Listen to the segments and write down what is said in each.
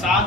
7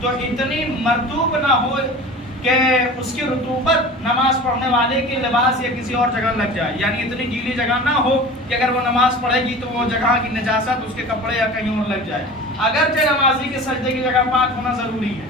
تو اتنی مرطوب نہ ہو کہ اس کی رطوبت نماز پڑھنے والے کے لباس یا کسی اور جگہ لگ جائے، یعنی اتنی گیلی جگہ نہ ہو کہ اگر وہ نماز پڑھے گی تو وہ جگہ کی نجاست اس کے کپڑے یا کہیں اور لگ جائے۔ اگرچہ نمازی کے سجدے کی جگہ پاک ہونا ضروری ہے،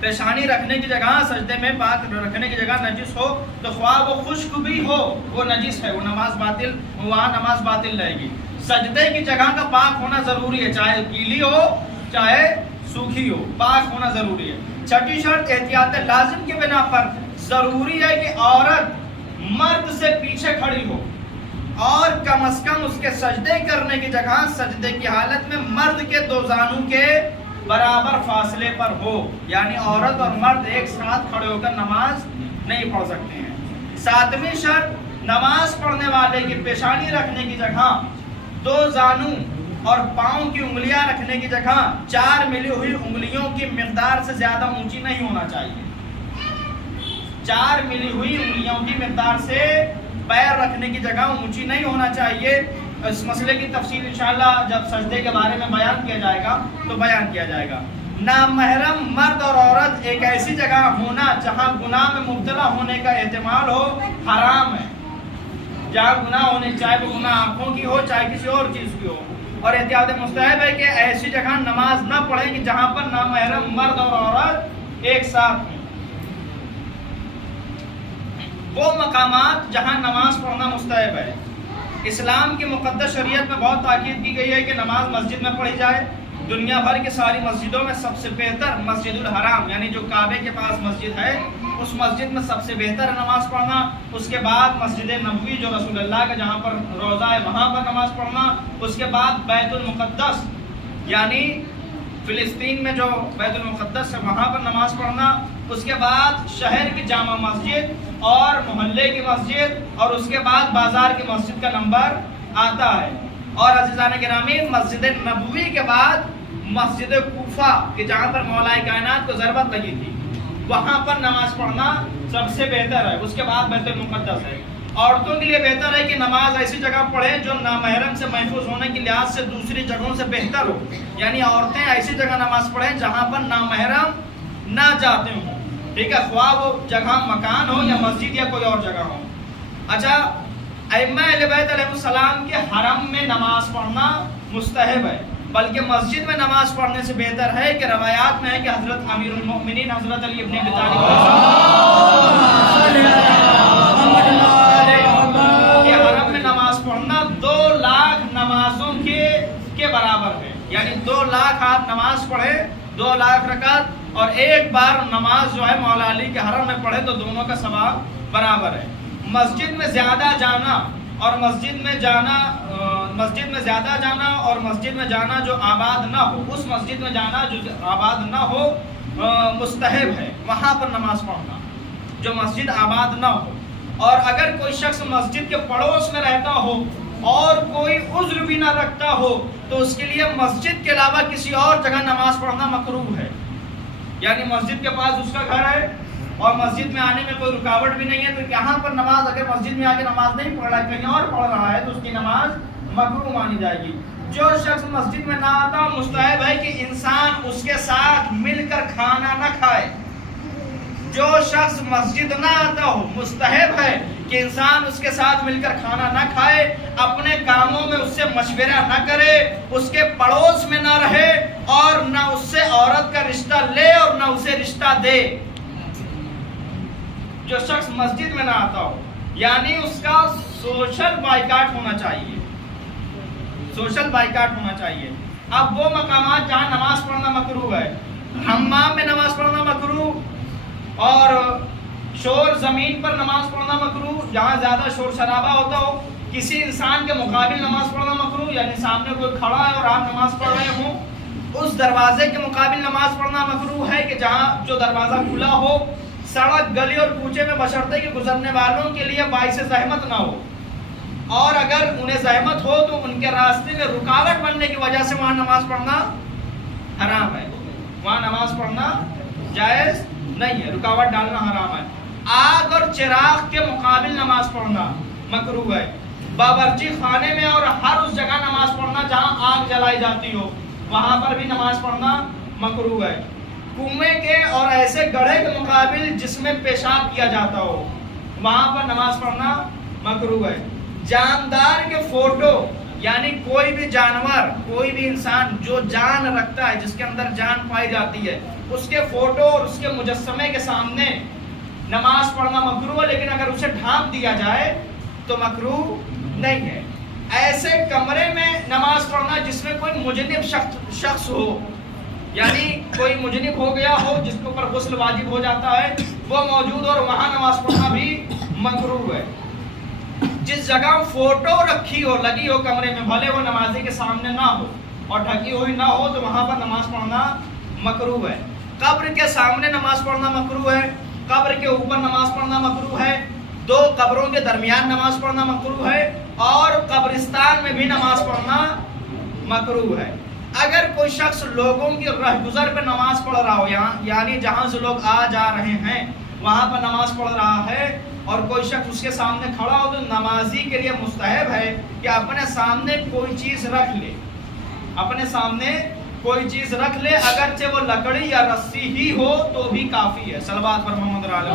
پیشانی رکھنے کی جگہ سجدے میں پاک رکھنے کی جگہ نجس ہو تو خواہ وہ خشک بھی ہو وہ نجس ہے، وہ نماز باطل، وہاں نماز باطل رہے گی۔ سجدے کی جگہ کا پاک ہونا ضروری ہے، چاہے گیلی ہو چاہے سوکھی ہو، پاک ہونا ضروری ہے۔ چھٹی شرط احتیاط لازم کی بنا پر ضروری ہے کہ عورت مرد سے پیچھے کھڑی ہو اور کم از کم اس کے سجدے کرنے کی جگہ سجدے کی حالت میں مرد کے دو زانوں کے برابر فاصلے پر ہو، یعنی عورت اور مرد ایک ساتھ کھڑے ہو کر نماز نہیں پڑھ سکتے ہیں۔ ساتویں شرط نماز پڑھنے والے کی پیشانی رکھنے کی جگہ دو زانوں اور پاؤں کی انگلیاں رکھنے کی جگہ 4 ملی ہوئی انگلیوں کی مقدار سے زیادہ اونچی نہیں ہونا چاہیے۔ 4 ملی ہوئی انگلیوں کی مقدار سے پیر رکھنے کی جگہ اونچی نہیں ہونا چاہیے۔ اس مسئلے کی تفصیل انشاءاللہ جب سجدے کے بارے میں بیان کیا جائے گا تو بیان کیا جائے گا۔ نامحرم مرد اور عورت ایک ایسی جگہ ہونا جہاں گناہ میں مبتلا ہونے کا احتمال ہو حرام ہے، جہاں گناہ ہونے، چاہے وہ گناہ آنکھوں کی ہو چاہے کسی اور چیز کی ہو۔ اور احتیاط مستحب ہے کہ ایسی جگہ نماز نہ پڑھیں کہ جہاں پر نامحرم مرد اور عورت ایک ساتھ ہوں۔ وہ مقامات جہاں نماز پڑھنا مستحب ہے، اسلام کی مقدس شریعت میں بہت تاکید کی گئی ہے کہ نماز مسجد میں پڑھی جائے۔ دنیا بھر کی ساری مسجدوں میں سب سے بہتر مسجد الحرام یعنی جو کعبے کے پاس مسجد ہے اس مسجد میں سب سے بہتر ہے نماز پڑھنا۔ اس کے بعد مسجد نبوی جو رسول اللہ کا جہاں پر روضہ ہے وہاں پر نماز پڑھنا۔ اس کے بعد بیت المقدس یعنی فلسطین میں جو بیت المقدس ہے وہاں پر نماز پڑھنا۔ اس کے بعد شہر کی جامع مسجد اور محلے کی مسجد اور اس کے بعد بازار کی مسجد کا نمبر آتا ہے۔ اور عزیزان گرامی مسجد نبوی کے بعد مسجد کوفہ کہ جہاں پر مولا کائنات کو ضربت لگی تھی وہاں پر نماز پڑھنا سب سے بہتر ہے۔ اس کے بعد بیت المقدس ہے۔ عورتوں کے لیے بہتر ہے کہ نماز ایسی جگہ پڑھیں جو نامحرم سے محفوظ ہونے کے لحاظ سے دوسری جگہوں سے بہتر ہو، یعنی عورتیں ایسی جگہ نماز پڑھیں جہاں پر نامحرم نہ جاتے ہوں، ٹھیک ہے، خواہ وہ جگہ مکان ہو یا مسجد یا کوئی اور جگہ ہو۔ اچھا، ائمہ اہل بیت علیہ السلام کے حرم میں نماز پڑھنا مستحب ہے، بلکہ مسجد میں نماز پڑھنے سے بہتر ہے کہ روایات میں ہے کہ حضرت امیر المؤمنین حضرت علی ابن ابی طالب کے حرم میں نماز پڑھنا 2 لاکھ نمازوں کے برابر ہے، یعنی 2 لاکھ آپ نماز پڑھے 2 لاکھ رکعت اور ایک بار نماز جو ہے مولا علی کے حرم میں پڑھے تو دونوں کا ثواب برابر ہے۔ مسجد میں زیادہ جانا اور مسجد میں جانا جو آباد نہ ہو، اس مسجد میں جانا جو آباد نہ ہو مستحب ہے، وہاں پر نماز پڑھنا جو مسجد آباد نہ ہو۔ اور اگر کوئی شخص مسجد کے پڑوس میں رہتا ہو اور کوئی عذر بھی نہ رکھتا ہو تو اس کے لیے مسجد کے علاوہ کسی اور جگہ نماز پڑھنا مکروہ ہے، یعنی مسجد کے پاس اس کا گھر ہے اور مسجد میں آنے میں کوئی رکاوٹ بھی نہیں ہے تو یہاں پر نماز اگر مسجد میں آ کے نماز نہیں پڑھ رہا ہے کہیں اور پڑھ رہا ہے تو اس کی نماز مکروہ مانی جائے گی۔ جو شخص مسجد میں نہ آتا مستحب ہے کہ انسان اس کے ساتھ مل کر کھانا نہ کھائے۔ جو شخص مسجد نہ آتا ہو مستحب ہے کہ انسان اس کے ساتھ مل کر کھانا نہ کھائے، اپنے کاموں میں اس سے مشورہ نہ کرے، اس کے پڑوس میں نہ رہے اور نہ اس سے عورت کا رشتہ لے اور نہ اسے رشتہ دے۔ جو شخص مسجد میں نہ آتا ہو یعنی اس کا سوشل بائیکاٹ ہونا چاہیے، سوشل بائیکاٹ ہونا چاہیے۔ اب وہ مقامات جہاں نماز پڑھنا مکروہ ہے، حمام میں نماز پڑھنا مکروہ اور شور زمین پر نماز پڑھنا مکروہ، جہاں زیادہ شور شرابہ ہوتا ہو، کسی انسان کے مقابل نماز پڑھنا مکروہ یعنی سامنے کوئی کھڑا ہے اور آپ نماز پڑھ رہے ہوں اس دروازے کے مقابل نماز پڑھنا مکروہ ہے کہ جہاں جو دروازہ کھلا ہو، سڑک گلی اور کوچے میں بشرطے کہ گزرنے والوں کے لیے باعث زحمت نہ ہو، اور اگر انہیں زحمت ہو تو ان کے راستے میں رکاوٹ بننے کی وجہ سے وہاں نماز پڑھنا حرام ہے، وہاں نماز پڑھنا جائز نہیں ہے، رکاوٹ ڈالنا حرام ہے۔ آگ اور چراغ کے مقابل نماز پڑھنا مکروہ ہے، باورچی خانے میں اور ہر اس جگہ نماز پڑھنا جہاں آگ جلائی جاتی ہو وہاں پر بھی نماز پڑھنا مکروہ ہے۔ کنویں کے اور ایسے گڑھے کے مقابل جس میں پیشاب کیا جاتا ہو وہاں پر نماز پڑھنا مکروہ ہے۔ جاندار کے فوٹو یعنی کوئی بھی جانور، کوئی بھی انسان جو جان رکھتا ہے، جس کے اندر جان پائی جاتی ہے، اس کے فوٹو اور اس کے مجسمے کے سامنے نماز پڑھنا مکروہ ہے، لیکن اگر اسے ڈھانپ دیا جائے تو مکروہ نہیں ہے۔ ایسے کمرے میں نماز پڑھنا جس میں کوئی مجنب شخص ہو، یعنی کوئی مجنب ہو گیا ہو جس کے اوپر غسل واجب ہو جاتا ہے، وہ موجود اور وہاں نماز پڑھنا بھی مکروہ ہے۔ جس جگہ فوٹو رکھی ہو، لگی ہو کمرے میں، بھلے وہ نمازی کے سامنے نہ ہو اور ڈھکی ہوئی نہ ہو، تو وہاں پر نماز پڑھنا مکروہ ہے۔ قبر کے سامنے نماز پڑھنا مکروہ ہے، قبر کے اوپر نماز پڑھنا مکروہ ہے، دو قبروں کے درمیان نماز پڑھنا مکروہ ہے، اور قبرستان میں بھی نماز پڑھنا مکروہ ہے۔ اگر کوئی شخص لوگوں کی رہ گزر پہ نماز پڑھ رہا ہو، یعنی جہاں سے لوگ آ جا رہے ہیں وہاں پر نماز پڑھ رہا ہے، اور کوئی شخص اس کے سامنے کھڑا ہو، تو نمازی کے لیے مستحب ہے کہ اپنے سامنے کوئی چیز رکھ لے، اپنے سامنے کوئی چیز رکھ لے، اگرچہ وہ لکڑی یا رسی ہی ہو تو بھی کافی ہے۔ صلوات پر محمد علیہ